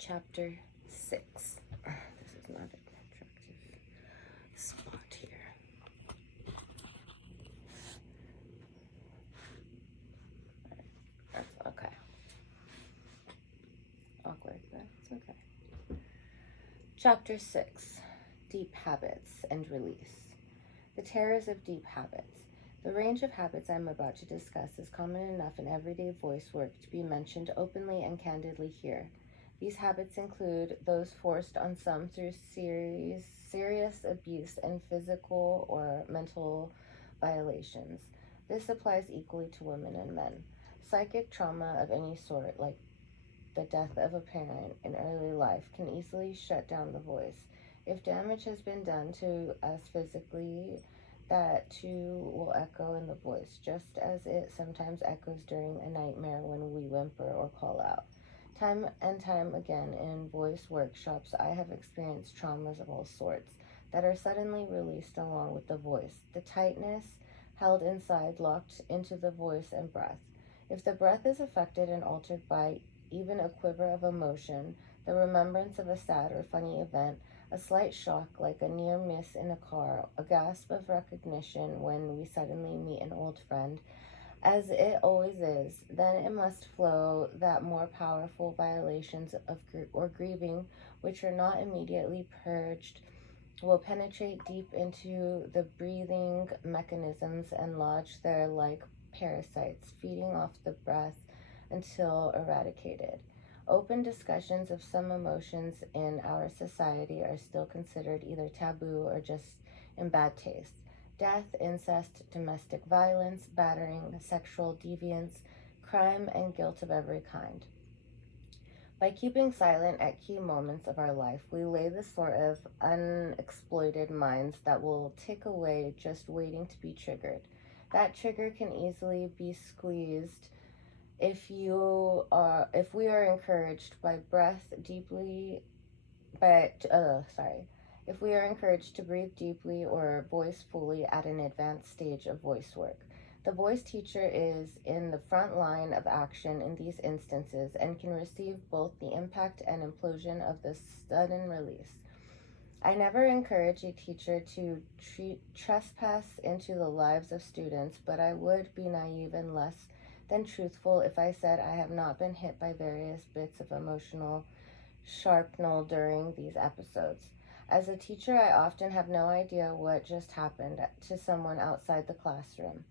Chapter 6. This is not an attractive spot here. That's okay. Awkward, but it's okay. Chapter 6. Deep Habits and Release. The terrors of deep habits. The range of habits I am about to discuss is common enough in everyday voice work to be mentioned openly and candidly here. These habits include those forced on some through serious abuse and physical or mental violations. This applies equally to women and men. Psychic trauma of any sort, like the death of a parent in early life, can easily shut down the voice. If damage has been done to us physically, that too will echo in the voice, just as it sometimes echoes during a nightmare when we whimper or call out. Time and time again in voice workshops, I have experienced traumas of all sorts that are suddenly released along with the voice. The tightness held inside locked into the voice and breath. If the breath is affected and altered by even a quiver of emotion, the remembrance of a sad or funny event, a slight shock like a near miss in a car, a gasp of recognition when we suddenly meet an old friend, as it always is, then it must flow that more powerful violations of grieving, which are not immediately purged, will penetrate deep into the breathing mechanisms and lodge there like parasites, feeding off the breath until eradicated. Open discussions of some emotions in our society are still considered either taboo or just in bad taste. Death, incest, domestic violence, battering, sexual deviance, crime, and guilt of every kind. By keeping silent at key moments of our life, we lay the sort of unexploited mines that will tick away just waiting to be triggered. That trigger can easily be squeezed if we are encouraged if we are encouraged to breathe deeply or voice fully at an advanced stage of voice work. The voice teacher is in the front line of action in these instances and can receive both the impact and implosion of the sudden release. I never encourage a teacher to trespass into the lives of students, but I would be naive and less than truthful if I said I have not been hit by various bits of emotional shrapnel during these episodes. As a teacher, I often have no idea what just happened to someone outside the classroom.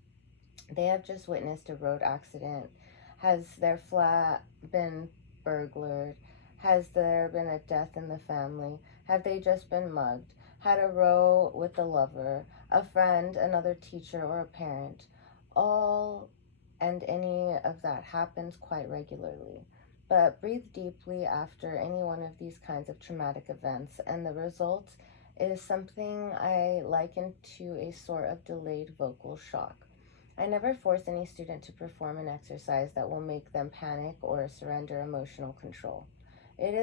They have just witnessed a road accident. Has their flat been burglared? Has there been a death in the family? Have they just been mugged? Had a row with a lover, a friend, another teacher, or a parent? All and any of that happens quite regularly. But breathe deeply after any one of these kinds of traumatic events, and the result is something I liken to a sort of delayed vocal shock. I never force any student to perform an exercise that will make them panic or surrender emotional control. It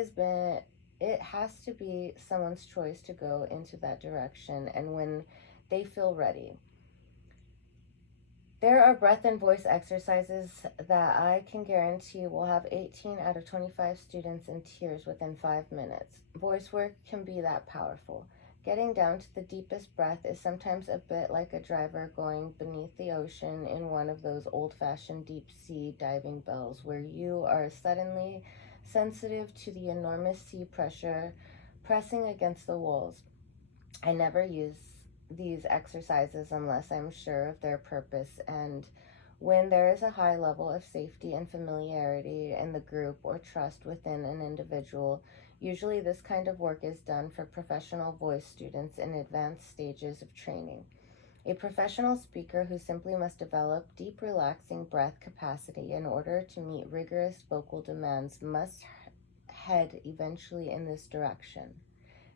has to be someone's choice to go into that direction and when they feel ready. There are breath and voice exercises that I can guarantee will have 18 out of 25 students in tears within 5 minutes. Voice work can be that powerful. Getting down to the deepest breath is sometimes a bit like a diver going beneath the ocean in one of those old-fashioned deep-sea diving bells where you are suddenly sensitive to the enormous sea pressure pressing against the walls. I never use these exercises unless I'm sure of their purpose and when there is a high level of safety and familiarity in the group or trust within an individual. Usually this kind of work is done for professional voice students in advanced stages of training. A professional speaker who simply must develop deep relaxing breath capacity in order to meet rigorous vocal demands must head eventually in this direction,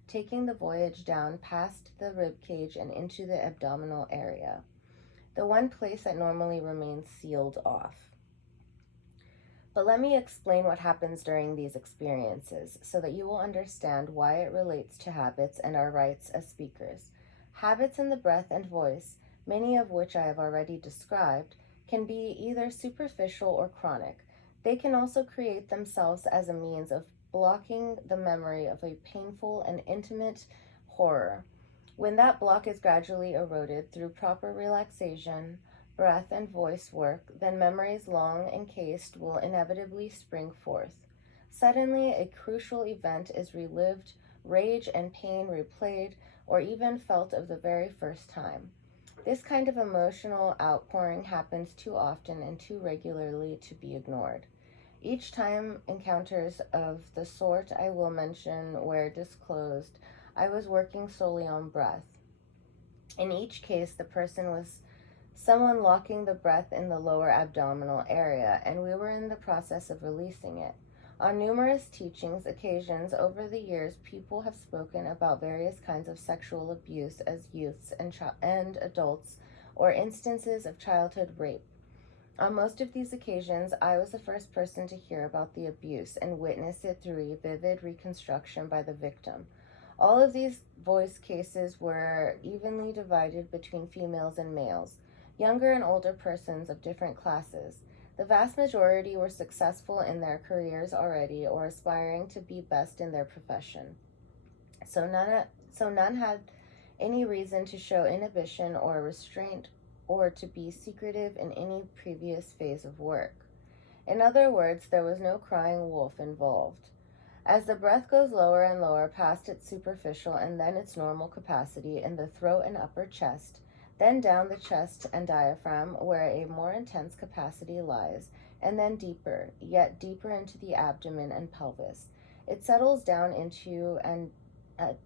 taking the voyage down past the rib cage and into the abdominal area, the one place that normally remains sealed off. But let me explain what happens during these experiences so that you will understand why it relates to habits and our rights as speakers. Habits in the breath and voice, many of which I have already described, can be either superficial or chronic. They can also create themselves as a means of blocking the memory of a painful and intimate horror. When that block is gradually eroded through proper relaxation, breath, and voice work, then memories long encased will inevitably spring forth. Suddenly, a crucial event is relived, rage and pain replayed, or even felt of the very first time. This kind of emotional outpouring happens too often and too regularly to be ignored. Each time encounters of the sort I will mention were disclosed, I was working solely on breath. In each case, the person was someone locking the breath in the lower abdominal area, and we were in the process of releasing it. On numerous teachings occasions over the years, people have spoken about various kinds of sexual abuse as youths and adults, or instances of childhood rape. On most of these occasions, I was the first person to hear about the abuse and witness it through a vivid reconstruction by the victim. All of these voice cases were evenly divided between females and males, younger and older persons of different classes. The vast majority were successful in their careers already or aspiring to be best in their profession. So none had any reason to show inhibition or restraint or to be secretive in any previous phase of work. In other words, there was no crying wolf involved. As the breath goes lower and lower past its superficial and then its normal capacity in the throat and upper chest, then down the chest and diaphragm where a more intense capacity lies, and then deeper, yet deeper into the abdomen and pelvis, it settles down into and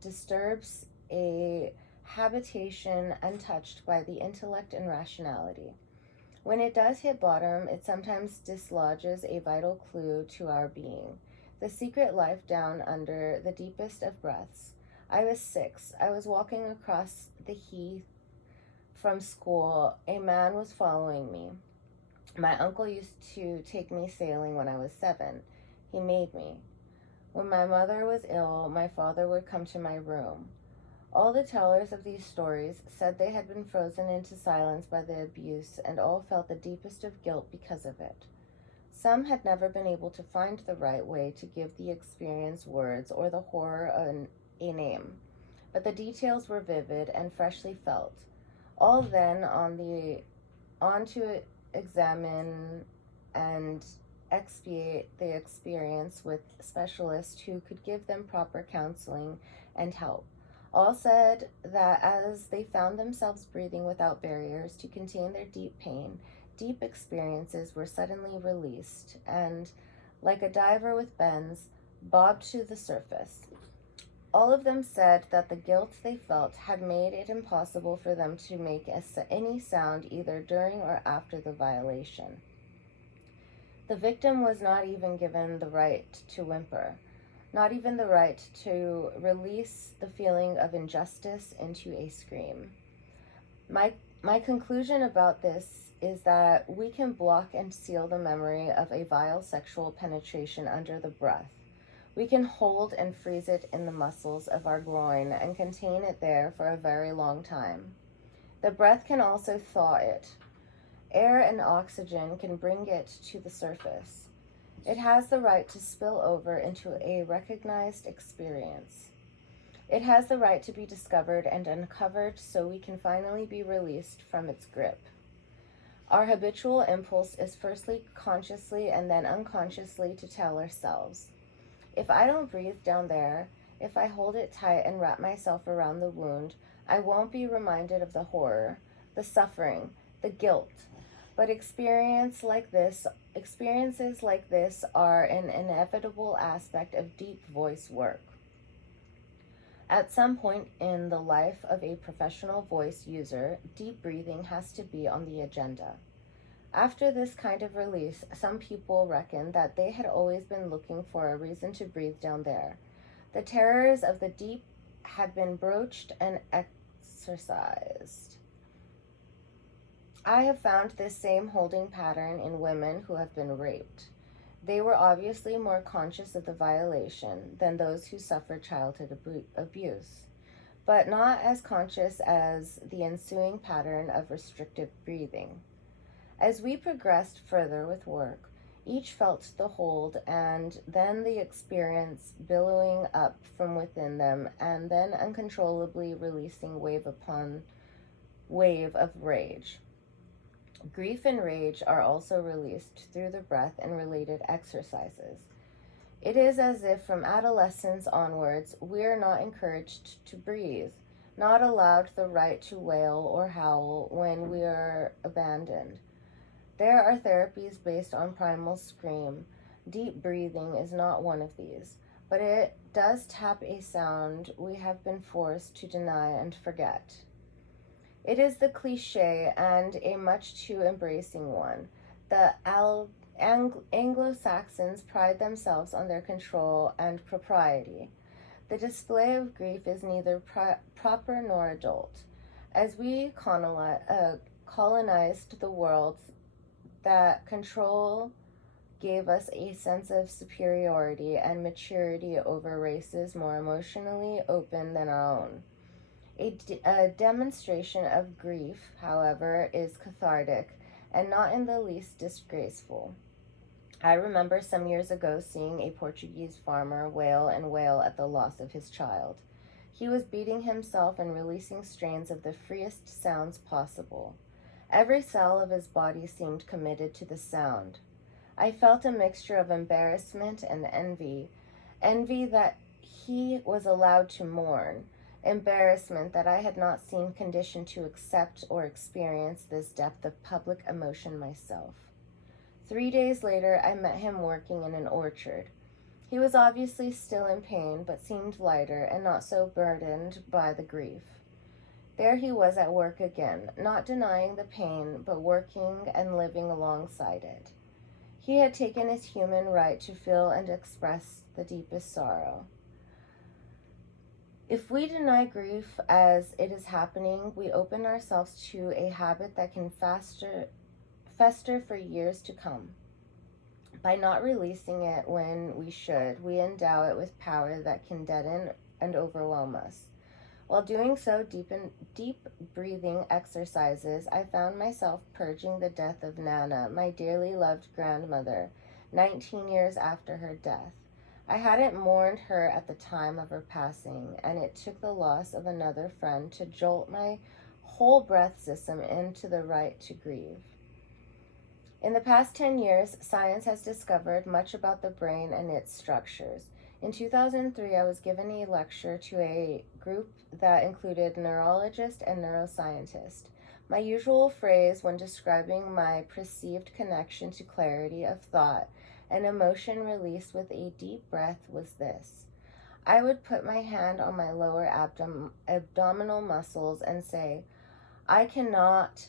disturbs a habitation untouched by the intellect and rationality. When it does hit bottom, it sometimes dislodges a vital clue to our being, the secret life down under the deepest of breaths. I was 6. I was walking across the heath from school. A man was following me. My uncle used to take me sailing when I was 7. He made me. When my mother was ill, my father would come to my room. All the tellers of these stories said they had been frozen into silence by the abuse, and all felt the deepest of guilt because of it. Some had never been able to find the right way to give the experience words or the horror a name, but the details were vivid and freshly felt. All then on to examine and expiate the experience with specialists who could give them proper counseling and help. All said that as they found themselves breathing without barriers to contain their deep pain, deep experiences were suddenly released and, like a diver with bends, bobbed to the surface. All of them said that the guilt they felt had made it impossible for them to make any sound either during or after the violation. The victim was not even given the right to whimper, not even the right to release the feeling of injustice into a scream. My conclusion about this is that we can block and seal the memory of a vile sexual penetration under the breath. We can hold and freeze it in the muscles of our groin and contain it there for a very long time. The breath can also thaw it. Air and oxygen can bring it to the surface. It has the right to spill over into a recognized experience. It has the right to be discovered and uncovered so we can finally be released from its grip. Our habitual impulse is firstly consciously and then unconsciously to tell ourselves, if I don't breathe down there, if I hold it tight and wrap myself around the wound, I won't be reminded of the horror, the suffering, the guilt. But experiences like this are an inevitable aspect of deep voice work. At some point in the life of a professional voice user, deep breathing has to be on the agenda. After this kind of release, some people reckon that they had always been looking for a reason to breathe down there. The terrors of the deep had been broached and exercised. I have found this same holding pattern in women who have been raped. They were obviously more conscious of the violation than those who suffered childhood abuse, but not as conscious as the ensuing pattern of restrictive breathing. As we progressed further with work, Each felt the hold, and then the experience billowing up from within them, and then uncontrollably releasing wave upon wave of rage. Grief and rage are also released through the breath and related exercises. It is as if from adolescence onwards, we are not encouraged to breathe, not allowed the right to wail or howl when we are abandoned. There are therapies based on primal scream. Deep breathing is not one of these, but it does tap a sound we have been forced to deny and forget. It is the cliche and a much too embracing one. The Anglo-Saxons pride themselves on their control and propriety. The display of grief is neither proper nor adult. As we colonized the world, that control gave us a sense of superiority and maturity over races more emotionally open than our own. A demonstration of grief, however, is cathartic and not in the least disgraceful. I remember some years ago seeing a Portuguese farmer wail and wail at the loss of his child. He was beating himself and releasing strains of the freest sounds possible. Every cell of his body seemed committed to the sound. I felt a mixture of embarrassment and envy that he was allowed to mourn, embarrassment that I had not seen conditioned to accept or experience this depth of public emotion myself. 3 days later, I met him working in an orchard. He was obviously still in pain, but seemed lighter and not so burdened by the grief. There he was at work again, not denying the pain, but working and living alongside it. He had taken his human right to feel and express the deepest sorrow. If we deny grief as it is happening, we open ourselves to a habit that can fester for years to come. By not releasing it when we should, we endow it with power that can deaden and overwhelm us. While doing so, deep breathing exercises, I found myself purging the death of Nana, my dearly loved grandmother, 19 years after her death. I hadn't mourned her at the time of her passing, and it took the loss of another friend to jolt my whole breath system into the right to grieve. In the past 10 years, science has discovered much about the brain and its structures. In 2003, I was given a lecture to a group that included neurologists and neuroscientists. My usual phrase when describing my perceived connection to clarity of thought and emotion released with a deep breath was this. I would put my hand on my lower abdominal muscles and say, I cannot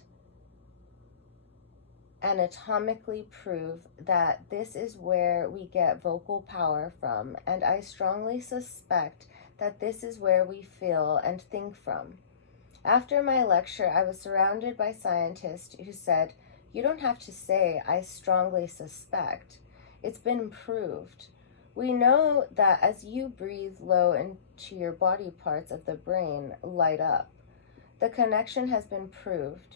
anatomically prove that this is where we get vocal power from, and I strongly suspect that this is where we feel and think from. After my lecture, I was surrounded by scientists who said, you don't have to say, I strongly suspect. It's been proved. We know that as you breathe low into your body parts of the brain light up. The connection has been proved.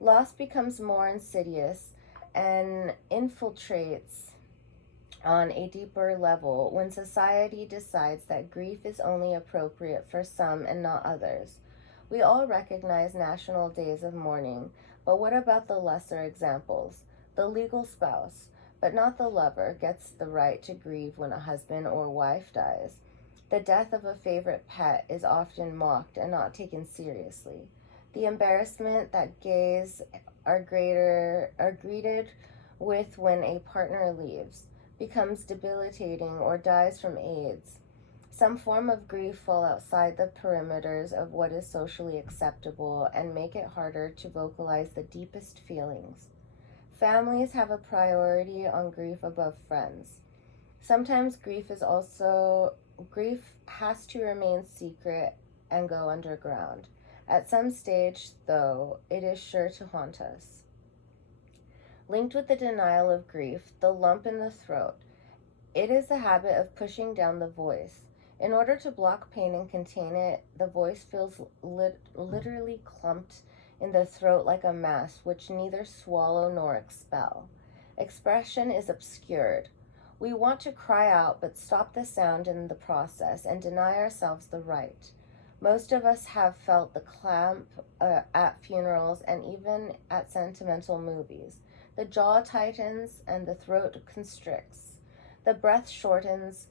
Loss becomes more insidious and infiltrates on a deeper level when society decides that grief is only appropriate for some and not others. We all recognize national days of mourning, but what about the lesser examples? The legal spouse, but not the lover, gets the right to grieve when a husband or wife dies. The death of a favorite pet is often mocked and not taken seriously. The embarrassment that gays are greeted with when a partner leaves, becomes debilitating, or dies from AIDS. Some form of grief fall outside the perimeters of what is socially acceptable and make it harder to vocalize the deepest feelings. Families have a priority on grief above friends. Sometimes grief has to remain secret and go underground. At some stage, though, it is sure to haunt us. Linked with the denial of grief, the lump in the throat. It is the habit of pushing down the voice. In order to block pain and contain it, the voice feels literally clumped in the throat like a mass, which neither swallow nor expel. Expression is obscured. We want to cry out, but stop the sound in the process and deny ourselves the right. Most of us have felt the clamp at funerals and even at sentimental movies. The jaw tightens and the throat constricts. The breath shortens,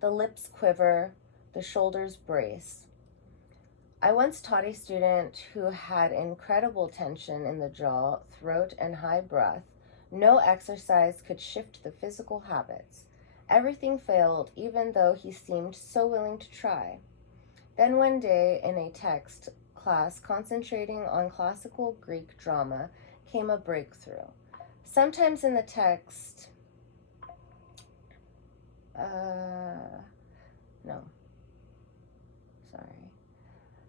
the lips quiver, the shoulders brace. I once taught a student who had incredible tension in the jaw, throat, and high breath. No exercise could shift the physical habits. Everything failed, even though he seemed so willing to try. Then one day, in a text class concentrating on classical Greek drama, came a breakthrough. Sometimes in the text,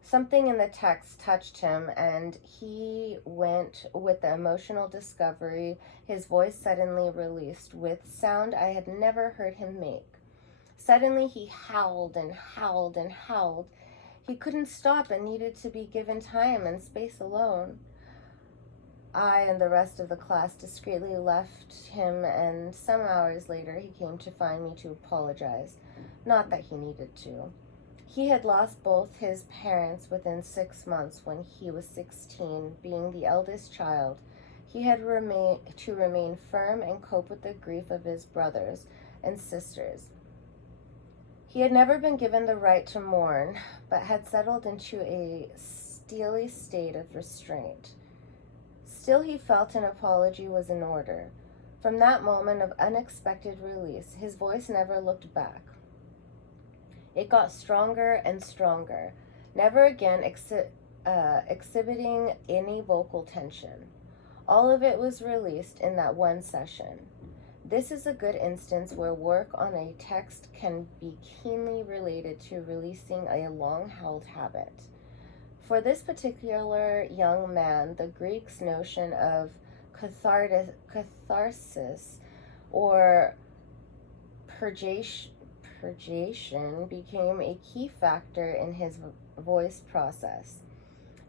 something in the text touched him, and he went with the emotional discovery, his voice suddenly released with sound I had never heard him make. Suddenly he howled and howled and howled. He couldn't stop and needed to be given time and space alone. I and the rest of the class discreetly left him, and some hours later he came to find me to apologize. Not that he needed to. He had lost both his parents within 6 months when he was 16, being the eldest child. He had to remain firm and cope with the grief of his brothers and sisters. He had never been given the right to mourn, but had settled into a steely state of restraint. Still, he felt an apology was in order. From that moment of unexpected release, his voice never looked back. It got stronger and stronger, never again exhibiting any vocal tension. All of it was released in that one session. This is a good instance where work on a text can be keenly related to releasing a long-held habit. For this particular young man, the Greeks' notion of catharsis or purgation became a key factor in his voice process.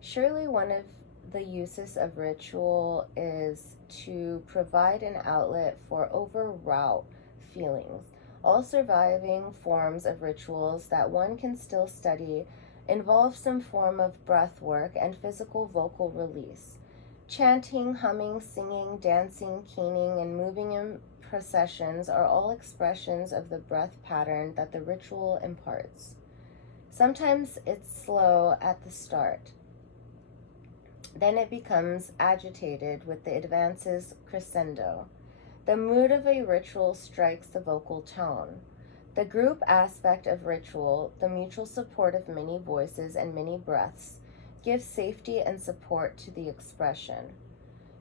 Surely one of the uses of ritual is to provide an outlet for overwrought feelings. All surviving forms of rituals that one can still study involve some form of breath work and physical vocal release. Chanting, humming, singing, dancing, keening, and moving in processions are all expressions of the breath pattern that the ritual imparts. Sometimes it's slow at the start. Then it becomes agitated with the advances crescendo. The mood of a ritual strikes the vocal tone. The group aspect of ritual, the mutual support of many voices and many breaths, gives safety and support to the expression.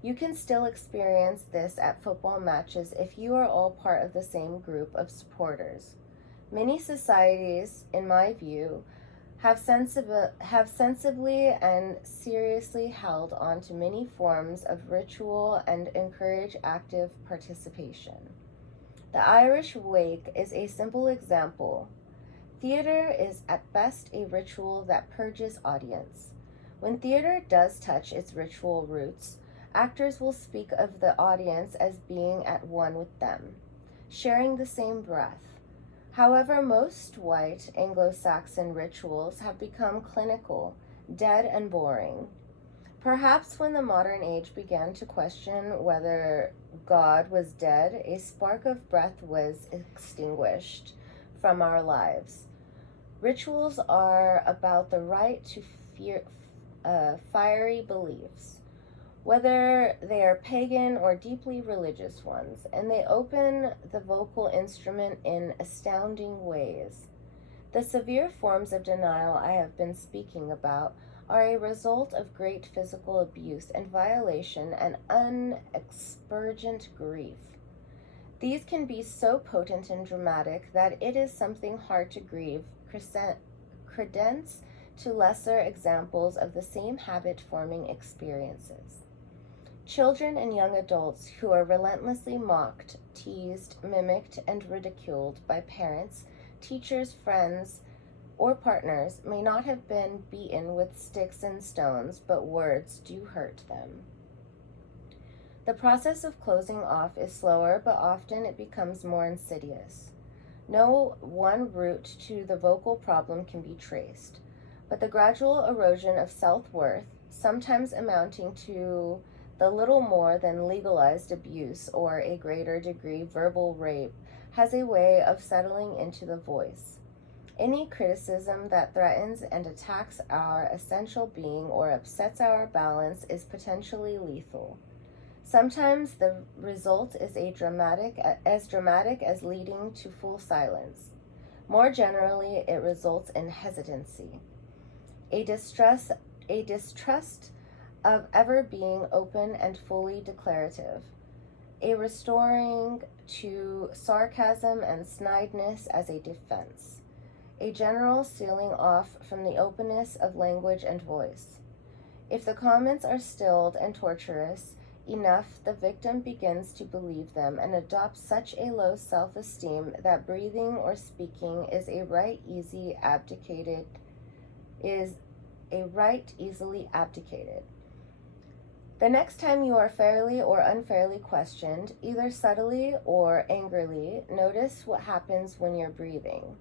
You can still experience this at football matches if you are all part of the same group of supporters. Many societies, in my view, have sensibly and seriously held on to many forms of ritual and encourage active participation. The Irish wake is a simple example. Theater is at best a ritual that purges audience. When theater does touch its ritual roots, actors will speak of the audience as being at one with them, sharing the same breath. However, most white Anglo-Saxon rituals have become clinical, dead and boring. Perhaps when the modern age began to question whether God was dead, a spark of breath was extinguished from our lives. Rituals are about the right to fiery beliefs, whether they are pagan or deeply religious ones, and they open the vocal instrument in astounding ways. The severe forms of denial I have been speaking about are a result of great physical abuse and violation and unexpurgent grief. These can be so potent and dramatic that it is something hard to grieve, credence to lesser examples of the same habit-forming experiences. Children and young adults who are relentlessly mocked, teased, mimicked, and ridiculed by parents, teachers, friends, or partners may not have been beaten with sticks and stones, but words do hurt them. The process of closing off is slower, but often it becomes more insidious. No one route to the vocal problem can be traced, but the gradual erosion of self-worth, sometimes amounting to the little more than legalized abuse or a greater degree verbal rape, has a way of settling into the voice. Any criticism that threatens and attacks our essential being or upsets our balance is potentially lethal. Sometimes the result is as dramatic as leading to full silence. More generally, it results in hesitancy, a distrust of ever being open and fully declarative, a restoring to sarcasm and snideness as a defense, a general sealing off from the openness of language and voice. If the comments are stilled and torturous enough, the victim begins to believe them and adopts such a low self-esteem that breathing or speaking is a right easily abdicated. The next time you are fairly or unfairly questioned, either subtly or angrily, notice what happens when you're breathing.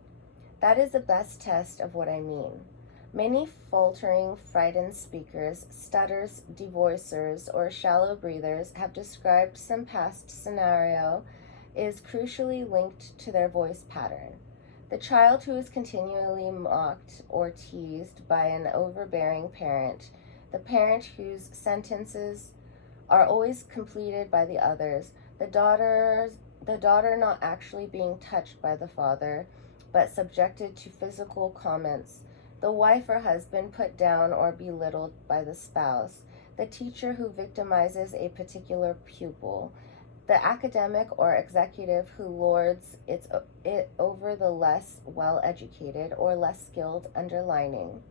That is the best test of what I mean. Many faltering, frightened speakers, stutters, devoicers, or shallow breathers have described some past scenario is crucially linked to their voice pattern. The child who is continually mocked or teased by an overbearing parent, the parent whose sentences are always completed by the others, the daughter not actually being touched by the father, but subjected to physical comments, the wife or husband put down or belittled by the spouse, the teacher who victimizes a particular pupil, the academic or executive who lords it over the less well-educated or less skilled underlining.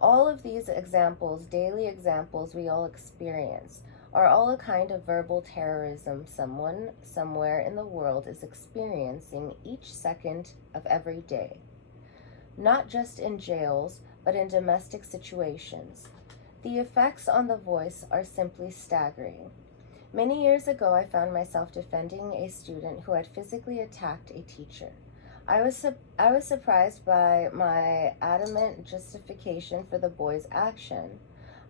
All of these examples, daily examples we all experience, are all a kind of verbal terrorism someone, somewhere in the world is experiencing each second of every day. Not just in jails, but in domestic situations. The effects on the voice are simply staggering. Many years ago, I found myself defending a student who had physically attacked a teacher. I was surprised by my adamant justification for the boy's action.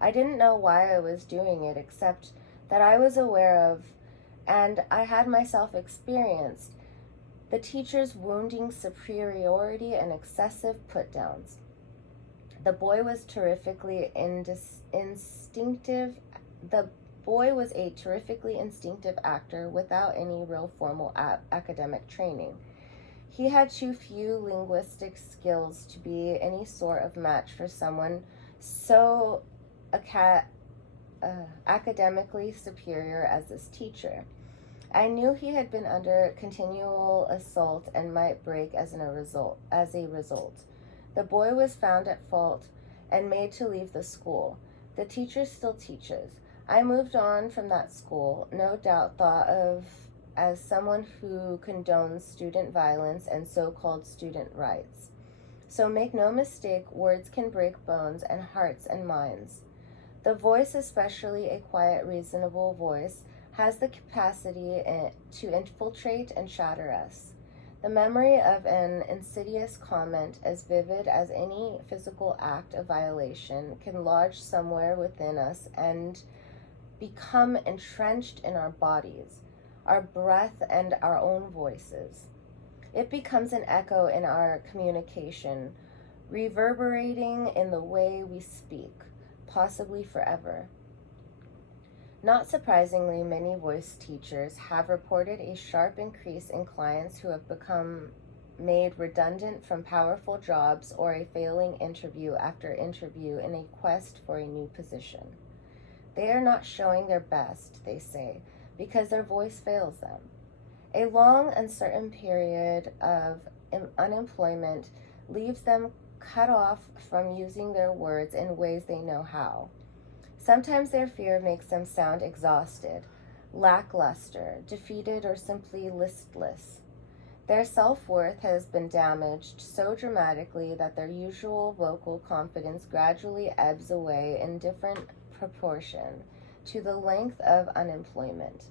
I didn't know why I was doing it, except that I was aware of, and I had myself experienced, the teacher's wounding superiority and excessive put-downs. The boy was a terrifically instinctive actor without any real formal academic training. He had too few linguistic skills to be any sort of match for someone so academically superior as this teacher. I knew he had been under continual assault and might break as a result. The boy was found at fault and made to leave the school. The teacher still teaches. I moved on from that school, no doubt thought of as someone who condones student violence and so-called student rights. So make no mistake, words can break bones and hearts and minds. The voice, especially a quiet, reasonable voice, has the capacity to infiltrate and shatter us. The memory of an insidious comment, as vivid as any physical act of violation, can lodge somewhere within us and become entrenched in our bodies, our breath, and our own voices. It becomes an echo in our communication, reverberating in the way we speak, possibly forever. Not surprisingly, many voice teachers have reported a sharp increase in clients who have become made redundant from powerful jobs or a failing interview after interview in a quest for a new position. They are not showing their best, they say, because their voice fails them. A long, uncertain period of unemployment leaves them cut off from using their words in ways they know how. Sometimes their fear makes them sound exhausted, lackluster, defeated, or simply listless. Their self-worth has been damaged so dramatically that their usual vocal confidence gradually ebbs away in different proportion to the length of unemployment.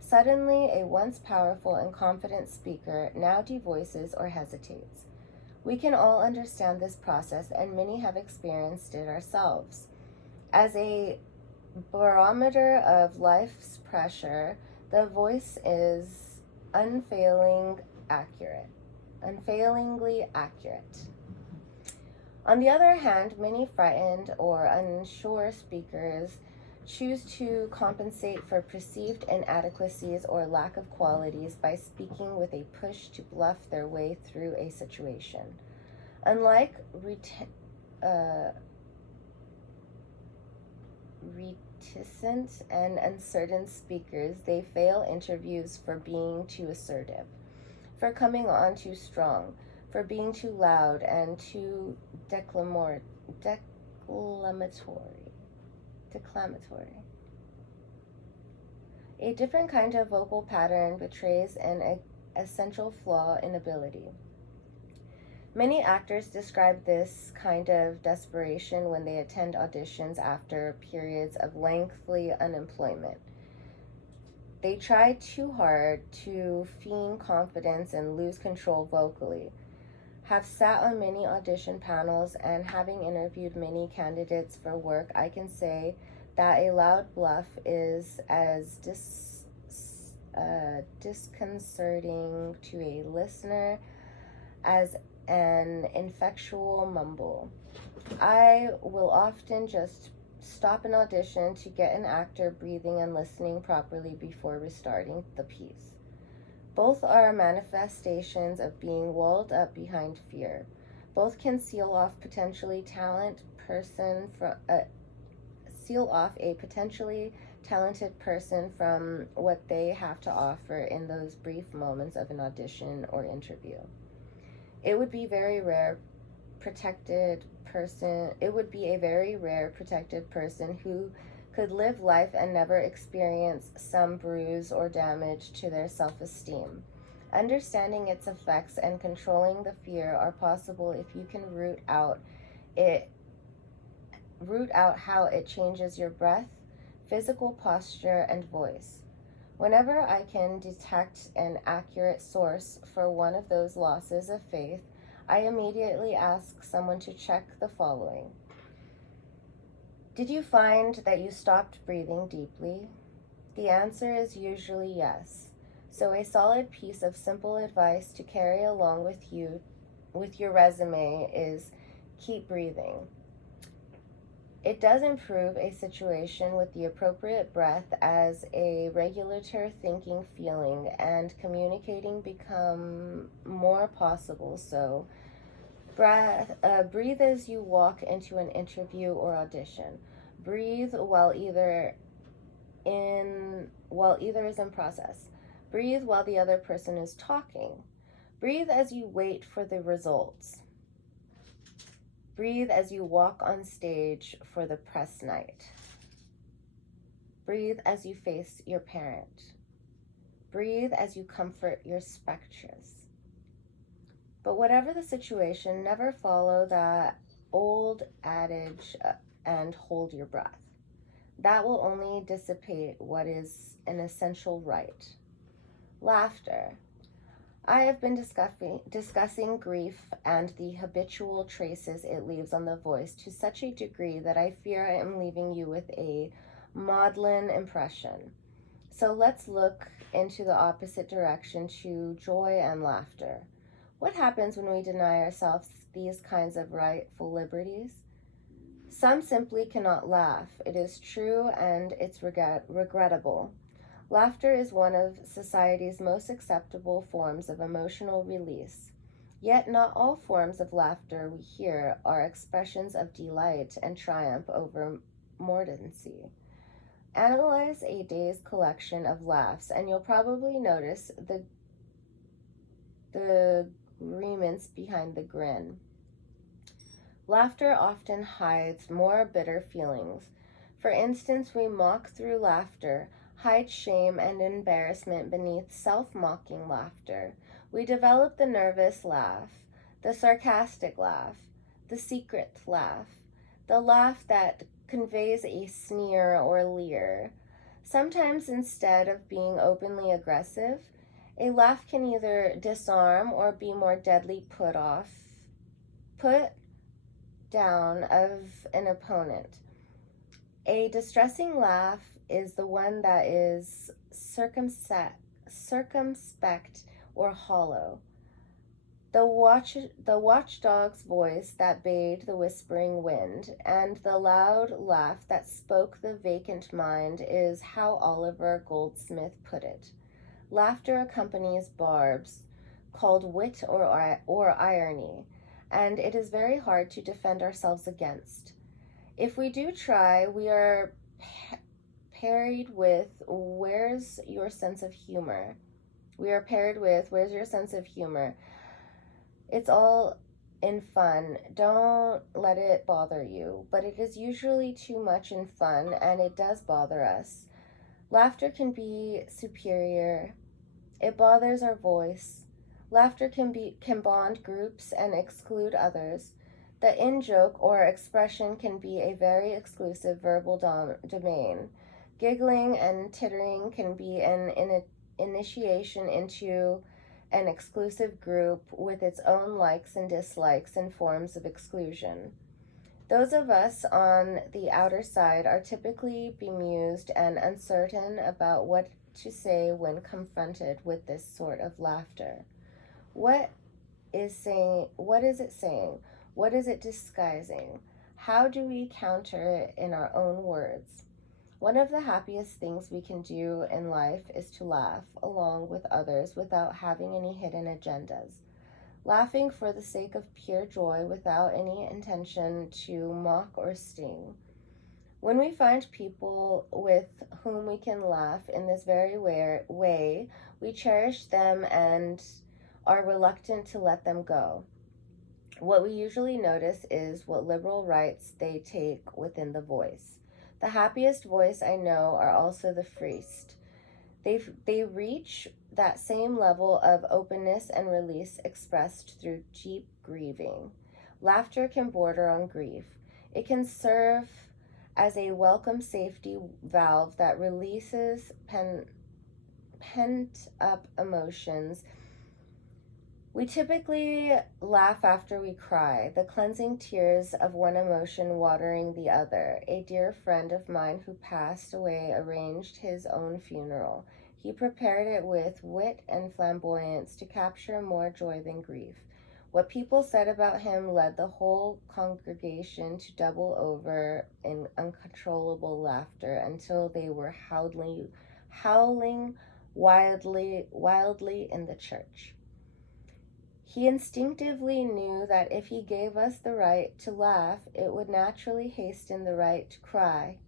Suddenly, a once powerful and confident speaker now devoices or hesitates. We can all understand this process, and many have experienced it ourselves. As a barometer of life's pressure, the voice is unfailingly accurate. On the other hand, many frightened or unsure speakers choose to compensate for perceived inadequacies or lack of qualities by speaking with a push to bluff their way through a situation. Unlike reticent and uncertain speakers, they fail interviews for being too assertive, for coming on too strong, for being too loud and too declamatory. A different kind of vocal pattern betrays an essential flaw in ability. Many actors describe this kind of desperation when they attend auditions after periods of lengthy unemployment. They try too hard to feign confidence and lose control vocally. Have sat on many audition panels, and having interviewed many candidates for work, I can say that a loud bluff is as disconcerting to a listener as an ineffectual mumble. I will often just stop an audition to get an actor breathing and listening properly before restarting the piece. Both are manifestations of being walled up behind fear. Both can seal off a potentially talented person from what they have to offer in those brief moments of an audition or interview. It would be a very rare protected person who could live life and never experience some bruise or damage to their self-esteem. Understanding its effects and controlling the fear are possible if you can root out how it changes your breath, physical posture, and voice. Whenever I can detect an accurate source for one of those losses of faith, I immediately ask someone to check the following. Did you find that you stopped breathing deeply? The answer is usually yes. So a solid piece of simple advice to carry along with you with your resume is keep breathing. It does improve a situation with the appropriate breath as a regulator thinking, feeling, and communicating become more possible. So breathe as you walk into an interview or audition. Breathe while either is in process. Breathe while the other person is talking. Breathe as you wait for the results. Breathe as you walk on stage for the press night. Breathe as you face your parent. Breathe as you comfort your spectres. But whatever the situation, never follow that old adage and hold your breath. That will only dissipate what is an essential right. Laughter. I have been discussing grief and the habitual traces it leaves on the voice to such a degree that I fear I am leaving you with a maudlin impression. So let's look into the opposite direction to joy and laughter. What happens when we deny ourselves these kinds of rightful liberties? Some simply cannot laugh. It is true, and it's regrettable. Laughter is one of society's most acceptable forms of emotional release. Yet not all forms of laughter we hear are expressions of delight and triumph over mortality. Analyze a day's collection of laughs, and you'll probably notice the agreements behind the grin. Laughter often hides more bitter feelings. For instance, we mock through laughter, hide shame and embarrassment beneath self-mocking laughter. We develop the nervous laugh, the sarcastic laugh, the secret laugh, the laugh that conveys a sneer or leer. Sometimes, instead of being openly aggressive, a laugh can either disarm or be more deadly put down of an opponent. A distressing laugh is the one that is circumspect or hollow. The watchdog's voice that bayed the whispering wind, and the loud laugh that spoke the vacant mind is how Oliver Goldsmith put it. Laughter accompanies barbs, called wit or irony, and it is very hard to defend ourselves against. If we do try, we are parried with, where's your sense of humor? Where's your sense of humor? It's all in fun. Don't let it bother you, but it is usually too much in fun, and it does bother us. Laughter can be superior. It bothers our voice. Laughter can bond groups and exclude others. The in-joke or expression can be a very exclusive verbal domain. Giggling and tittering can be an initiation into an exclusive group with its own likes and dislikes and forms of exclusion. Those of us on the outer side are typically bemused and uncertain about what to say when confronted with this sort of laughter. What is it saying? What is it disguising? How do we counter it in our own words? One of the happiest things we can do in life is to laugh along with others without having any hidden agendas. Laughing for the sake of pure joy without any intention to mock or sting. When we find people with whom we can laugh in this very way, we cherish them and are reluctant to let them go. What we usually notice is what liberal rights they take within the voice. The happiest voice I know are also the freest. They reach that same level of openness and release expressed through deep grieving. Laughter can border on grief. It can serve as a welcome safety valve that releases pent-up emotions. We typically laugh after we cry, the cleansing tears of one emotion watering the other. A dear friend of mine who passed away arranged his own funeral. He prepared it with wit and flamboyance to capture more joy than grief. What people said about him led the whole congregation to double over in uncontrollable laughter until they were howling wildly in the church. He instinctively knew that if he gave us the right to laugh, it would naturally hasten the right to cry.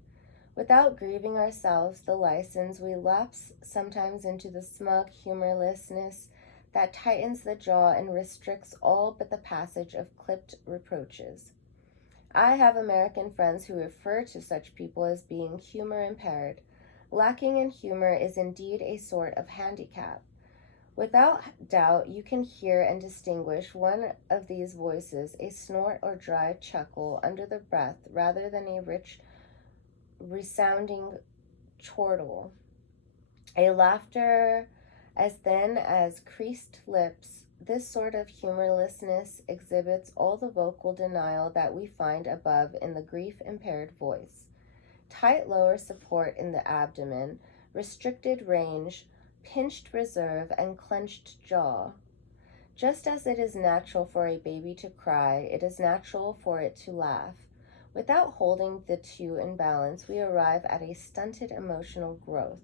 Without grieving ourselves the license, we lapse sometimes into the smug humorlessness that tightens the jaw and restricts all but the passage of clipped reproaches. I have American friends who refer to such people as being humor impaired. Lacking in humor is indeed a sort of handicap. Without doubt, you can hear and distinguish one of these voices, a snort or dry chuckle under the breath, rather than a rich, resounding chortle. A laughter as thin as creased lips. This sort of humorlessness exhibits all the vocal denial that we find above in the grief-impaired voice. Tight lower support in the abdomen, restricted range, pinched reserve, and clenched jaw. Just as it is natural for a baby to cry, it is natural for it to laugh. Without holding the two in balance, we arrive at a stunted emotional growth.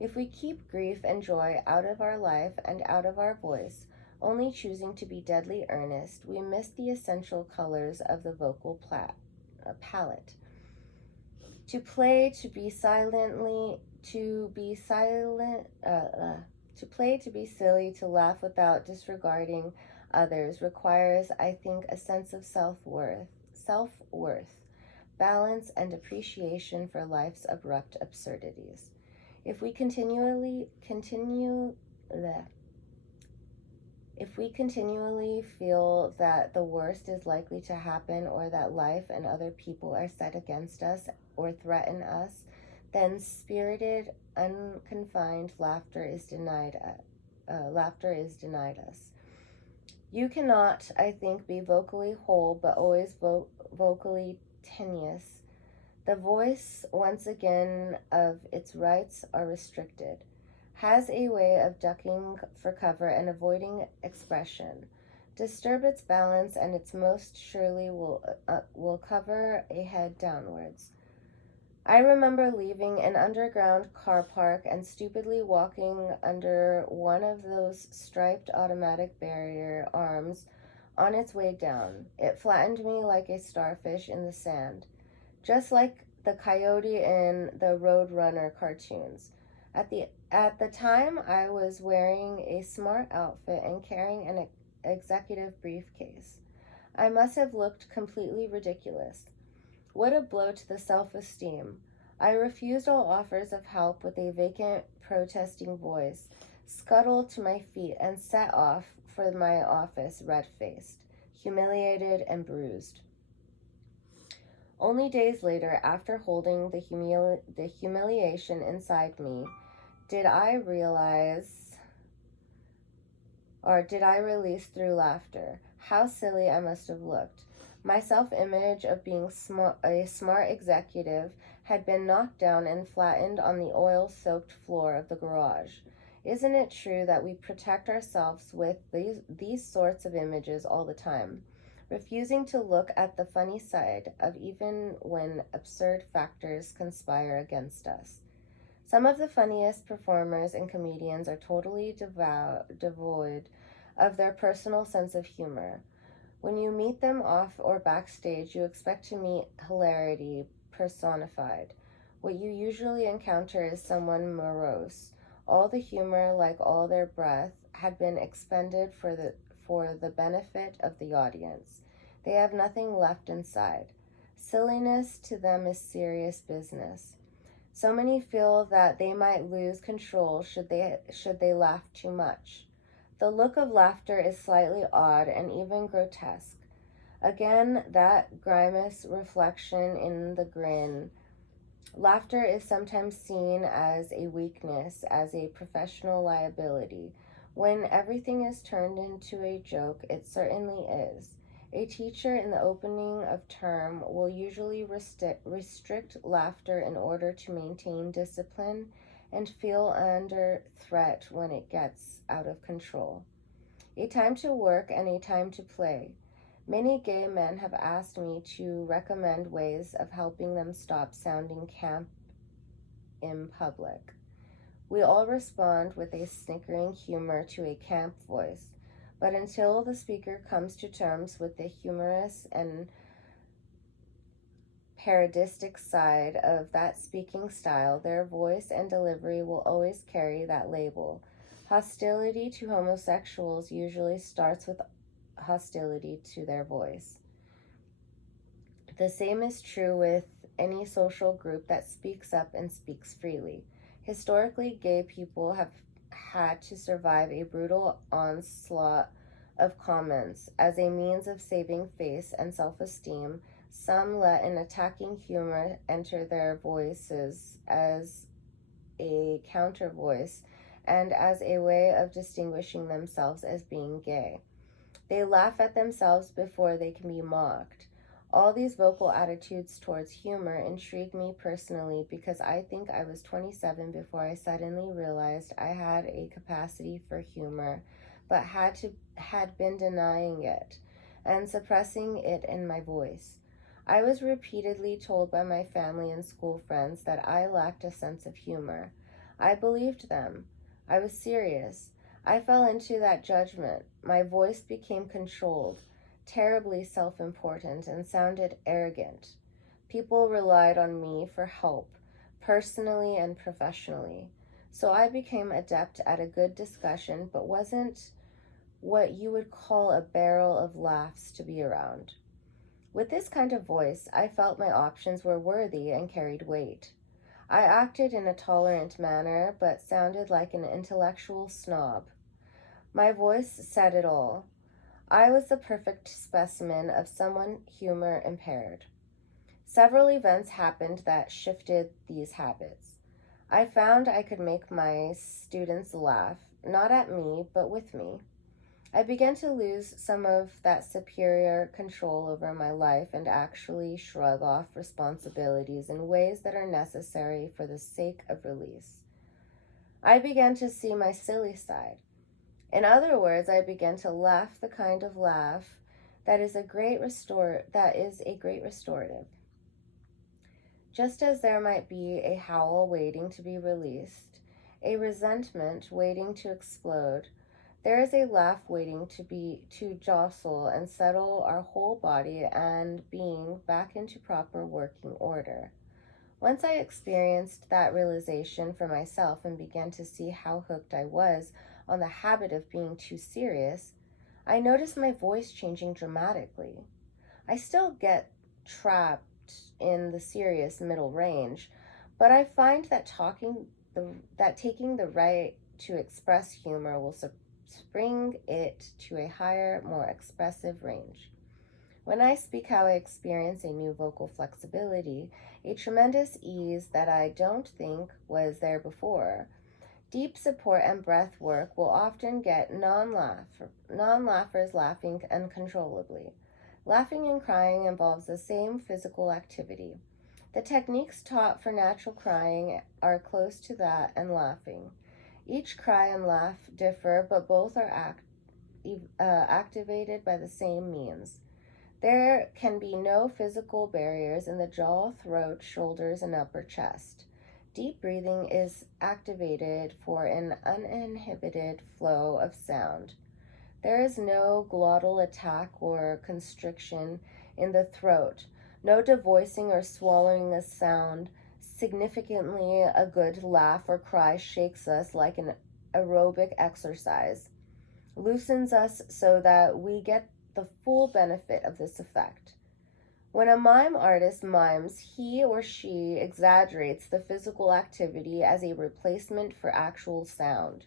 If we keep grief and joy out of our life and out of our voice, only choosing to be deadly earnest, we miss the essential colors of the vocal palette. To play, to be silent, to be silly, to laugh without disregarding others requires, I think, a sense of self-worth, balance, and appreciation for life's abrupt absurdities. If we If we continually feel that the worst is likely to happen or that life and other people are set against us or threaten us, then spirited, unconfined laughter is denied us. You cannot, I think, be vocally whole but always vocally tenuous. The voice, once again, of its rights are restricted, has a way of ducking for cover and avoiding expression. Disturb its balance, and it most surely will cover a head downwards. I remember leaving an underground car park and stupidly walking under one of those striped automatic barrier arms on its way down. It flattened me like a starfish in the sand, just like the coyote in the Roadrunner cartoons. At the time, I was wearing a smart outfit and carrying an executive briefcase. I must have looked completely ridiculous. What a blow to the self-esteem. I refused all offers of help with a vacant, protesting voice, scuttled to my feet, and set off for my office red-faced, humiliated, and bruised. Only days later, after holding the humiliation inside me, did I release through laughter. How silly I must have looked. My self-image of being a smart executive had been knocked down and flattened on the oil-soaked floor of the garage. Isn't it true that we protect ourselves with these sorts of images all the time, refusing to look at the funny side of even when absurd factors conspire against us? Some of the funniest performers and comedians are totally devoid of their personal sense of humor. When you meet them off or backstage, you expect to meet hilarity personified. What you usually encounter is someone morose. All the humor, like all their breath, had been expended for the benefit of the audience. They have nothing left inside. Silliness to them is serious business. So many feel that they might lose control should they laugh too much. The look of laughter is slightly odd and even grotesque. Again, that grimace reflection in the grin. Laughter is sometimes seen as a weakness, as a professional liability. When everything is turned into a joke, it certainly is. A teacher in the opening of term will usually restrict laughter in order to maintain discipline and feel under threat when it gets out of control. A time to work and a time to play. Many gay men have asked me to recommend ways of helping them stop sounding camp in public. We all respond with a snickering humor to a camp voice, but until the speaker comes to terms with the humorous and parodistic side of that speaking style, their voice and delivery will always carry that label. Hostility to homosexuals usually starts with hostility to their voice. The same is true with any social group that speaks up and speaks freely. Historically, gay people have had to survive a brutal onslaught of comments as a means of saving face and self-esteem. Some let an attacking humor enter their voices as a counter voice and as a way of distinguishing themselves as being gay. They laugh at themselves before they can be mocked. All these vocal attitudes towards humor intrigue me personally because I think I was 27 before I suddenly realized I had a capacity for humor, but had been denying it and suppressing it in my voice. I was repeatedly told by my family and school friends that I lacked a sense of humor. I believed them. I was serious. I fell into that judgment. My voice became controlled, terribly self-important, and sounded arrogant. People relied on me for help, personally and professionally. So I became adept at a good discussion, but wasn't what you would call a barrel of laughs to be around. With this kind of voice, I felt my options were worthy and carried weight. I acted in a tolerant manner, but sounded like an intellectual snob. My voice said it all. I was the perfect specimen of someone humor impaired. Several events happened that shifted these habits. I found I could make my students laugh, not at me, but with me. I began to lose some of that superior control over my life and actually shrug off responsibilities in ways that are necessary for the sake of release. I began to see my silly side. In other words, I began to laugh the kind of laugh that is a great restorative. Just as there might be a howl waiting to be released, a resentment waiting to explode, there is a laugh waiting to jostle and settle our whole body and being back into proper working order. Once I experienced that realization for myself and began to see how hooked I was on the habit of being too serious, I noticed my voice changing dramatically. I still get trapped in the serious middle range, but I find that taking the right to express humor will spring it to a higher, more expressive range. When I speak how I experience a new vocal flexibility, a tremendous ease that I don't think was there before. Deep support and breath work will often get non-laughers laughing uncontrollably. Laughing and crying involves the same physical activity. The techniques taught for natural crying are close to that and laughing. Each cry and laugh differ, but both are activated by the same means. There can be no physical barriers in the jaw, throat, shoulders, and upper chest. Deep breathing is activated for an uninhibited flow of sound. There is no glottal attack or constriction in the throat, no devoicing or swallowing a sound. Significantly, a good laugh or cry shakes us like an aerobic exercise, loosens us so that we get the full benefit of this effect. When a mime artist mimes, he or she exaggerates the physical activity as a replacement for actual sound.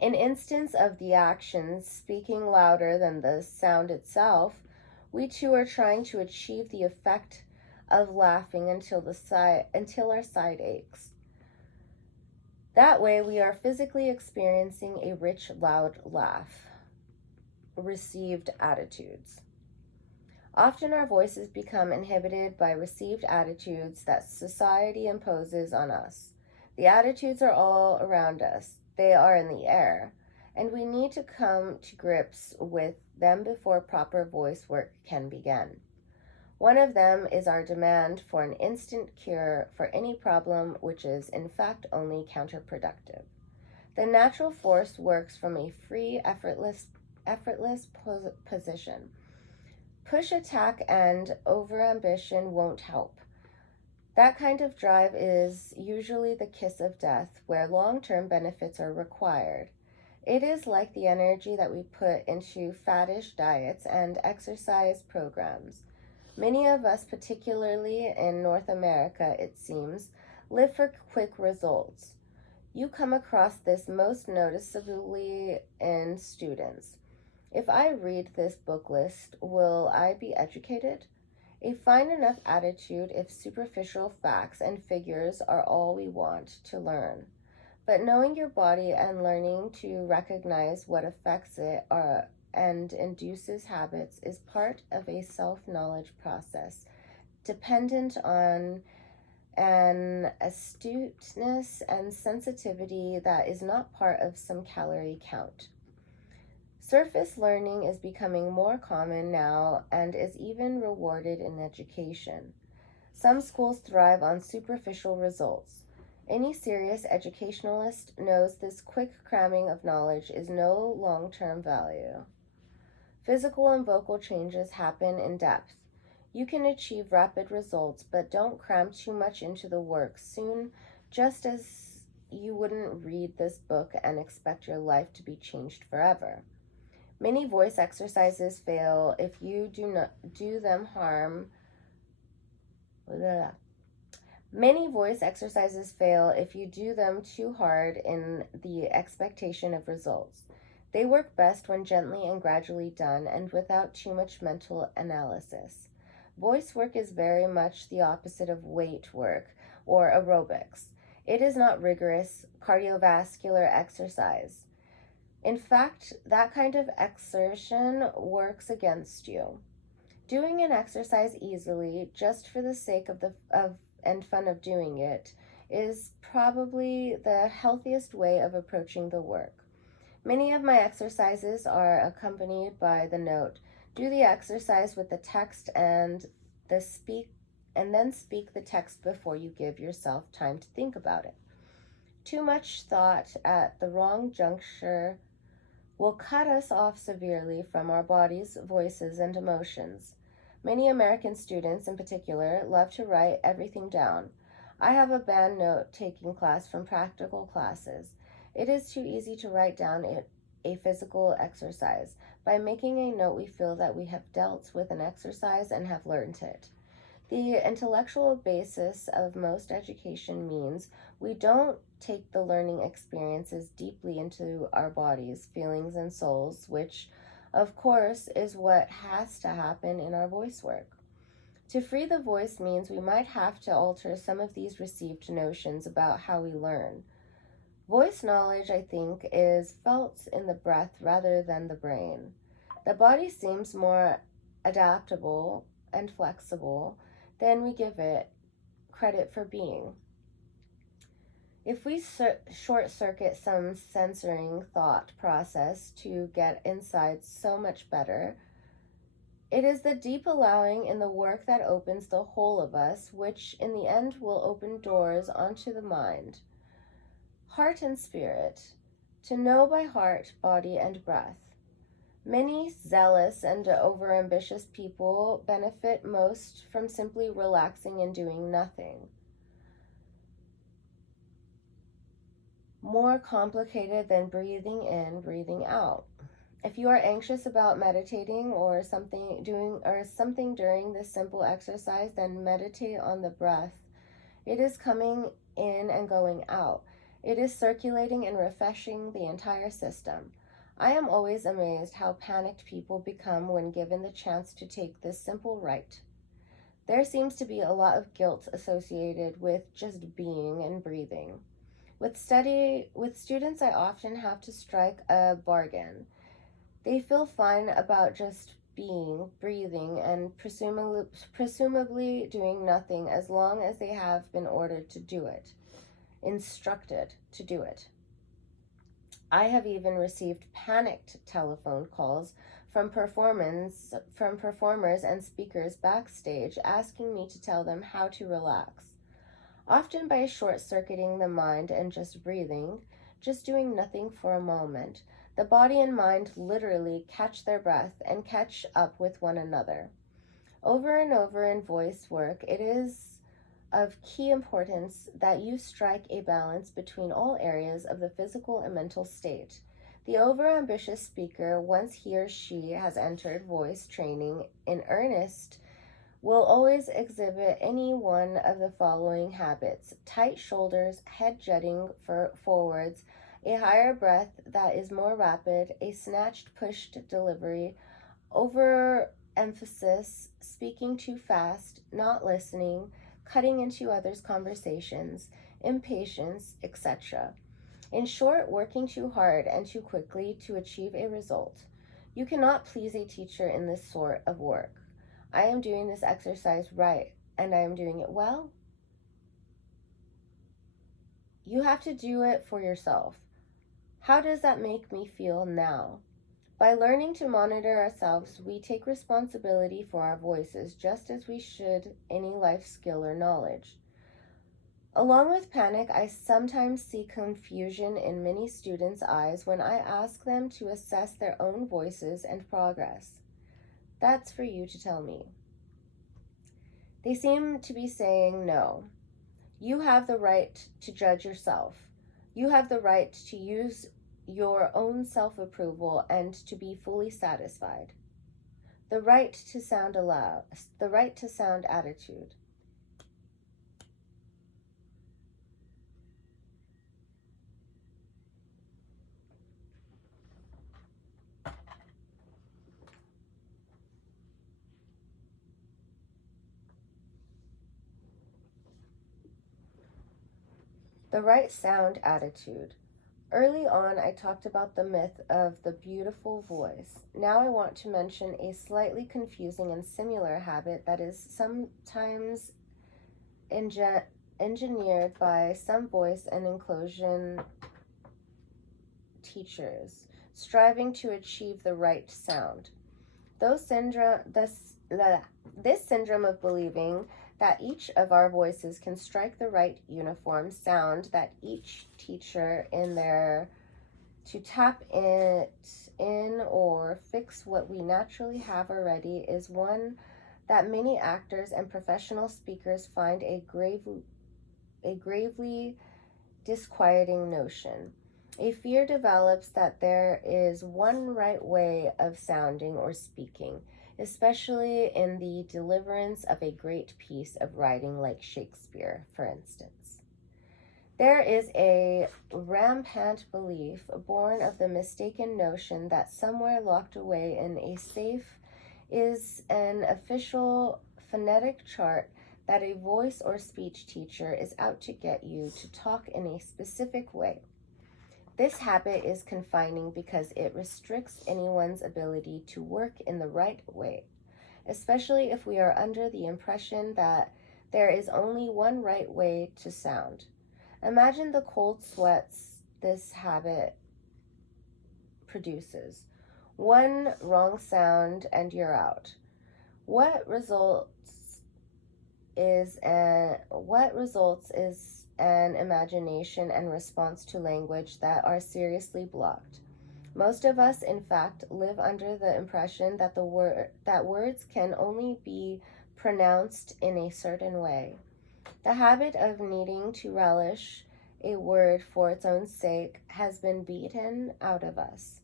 In instance of the action speaking louder than the sound itself, we too are trying to achieve the effect of laughing until our side aches. That way we are physically experiencing a rich, loud laugh. Received attitudes. Often our voices become inhibited by received attitudes that society imposes on us. The attitudes are all around us. They are in the air, and we need to come to grips with them before proper voice work can begin. One of them is our demand for an instant cure for any problem, which is in fact only counterproductive. The natural force works from a free, effortless position. Push attack and overambition won't help. That kind of drive is usually the kiss of death, where long-term benefits are required. It is like the energy that we put into faddish diets and exercise programs. Many of us, particularly in North America, it seems, live for quick results. You come across this most noticeably in students. If I read this book list, will I be educated? A fine enough attitude if superficial facts and figures are all we want to learn. But knowing your body and learning to recognize what affects it and induces habits is part of a self-knowledge process, dependent on an astuteness and sensitivity that is not part of some calorie count. Surface learning is becoming more common now and is even rewarded in education. Some schools thrive on superficial results. Any serious educationalist knows this quick cramming of knowledge is no long-term value. Physical and vocal changes happen in depth. You can achieve rapid results, but don't cram too much into the work soon, just as you wouldn't read this book and expect your life to be changed forever. Many voice exercises fail if you do them harm. Many voice exercises fail if you do them too hard in the expectation of results. They work best when gently and gradually done and without too much mental analysis. Voice work is very much the opposite of weight work or aerobics. It is not rigorous cardiovascular exercise. In fact, that kind of exertion works against you. Doing an exercise easily, just for the sake of and fun of doing it, is probably the healthiest way of approaching the work. Many of my exercises are accompanied by the note, do the exercise with the text and then speak the text before you give yourself time to think about it. Too much thought at the wrong juncture will cut us off severely from our bodies, voices, and emotions. Many American students, in particular, love to write everything down. I have a band note-taking class from practical classes. It is too easy to write down a physical exercise. By making a note, we feel that we have dealt with an exercise and have learned it. The intellectual basis of most education means we don't take the learning experiences deeply into our bodies, feelings, and souls, which, of course, is what has to happen in our voice work. To free the voice means we might have to alter some of these received notions about how we learn. Voice knowledge, I think, is felt in the breath rather than the brain. The body seems more adaptable and flexible than we give it credit for being. If we short-circuit some censoring thought process to get inside so much better, it is the deep allowing in the work that opens the whole of us, which in the end will open doors onto the mind, heart and spirit, to know by heart, body, and breath. Many zealous and overambitious people benefit most from simply relaxing and doing nothing. More complicated than breathing in, breathing out. If you are anxious about meditating or something during this simple exercise, then meditate on the breath. It is coming in and going out. It is circulating and refreshing the entire system. I am always amazed how panicked people become when given the chance to take this simple right. There seems to be a lot of guilt associated with just being and breathing. With students, I often have to strike a bargain. They feel fine about just being, breathing, and presumably doing nothing as long as they have been ordered to do it, instructed to do it. I have even received panicked telephone calls from performers and speakers backstage asking me to tell them how to relax. Often by short-circuiting the mind and just breathing, just doing nothing for a moment, the body and mind literally catch their breath and catch up with one another. Over and over in voice work, it is of key importance that you strike a balance between all areas of the physical and mental state. The overambitious speaker, once he or she has entered voice training in earnest, will always exhibit any one of the following habits: tight shoulders, head jutting forwards, a higher breath that is more rapid, a snatched, pushed delivery, overemphasis, speaking too fast, not listening, cutting into others' conversations, impatience, etc. In short, working too hard and too quickly to achieve a result. You cannot please a teacher in this sort of work. I am doing this exercise right, and I am doing it well. You have to do it for yourself. How does that make me feel now? By learning to monitor ourselves, we take responsibility for our voices just as we should any life skill or knowledge. Along with panic, I sometimes see confusion in many students' eyes when I ask them to assess their own voices and progress. That's for you to tell me. They seem to be saying no. You have the right to judge yourself. You have the right to use your own self-approval and to be fully satisfied. The right to sound attitude. The right sound attitude. Early on, I talked about the myth of the beautiful voice. Now I want to mention a slightly confusing and similar habit that is sometimes engineered by some voice and inclusion teachers, striving to achieve the right sound. This syndrome of believing that each of our voices can strike the right uniform sound that each teacher in there to tap it in or fix what we naturally have already is one that many actors and professional speakers find a gravely disquieting notion. A fear develops that there is one right way of sounding or speaking, especially in the deliverance of a great piece of writing like Shakespeare, for instance. There is a rampant belief born of the mistaken notion that somewhere locked away in a safe is an official phonetic chart that a voice or speech teacher is out to get you to talk in a specific way. This habit is confining because it restricts anyone's ability to work in the right way, especially if we are under the impression that there is only one right way to sound. Imagine the cold sweats this habit produces. One wrong sound and you're out. What results is an imagination and response to language that are seriously blocked. Most of us, in fact, live under the impression that words can only be pronounced in a certain way. The habit of needing to relish a word for its own sake has been beaten out of us.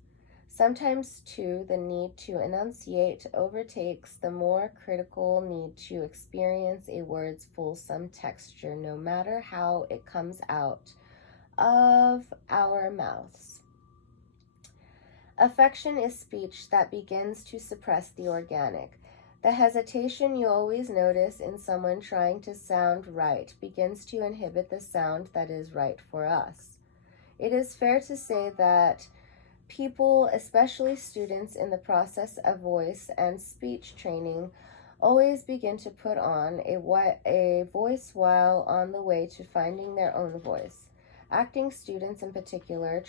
Sometimes, too, the need to enunciate overtakes the more critical need to experience a word's fulsome texture, no matter how it comes out of our mouths. Affection is speech that begins to suppress the organic. The hesitation you always notice in someone trying to sound right begins to inhibit the sound that is right for us. It is fair to say that people, especially students in the process of voice and speech training, always begin to put on a voice while on the way to finding their own voice. Acting students in particular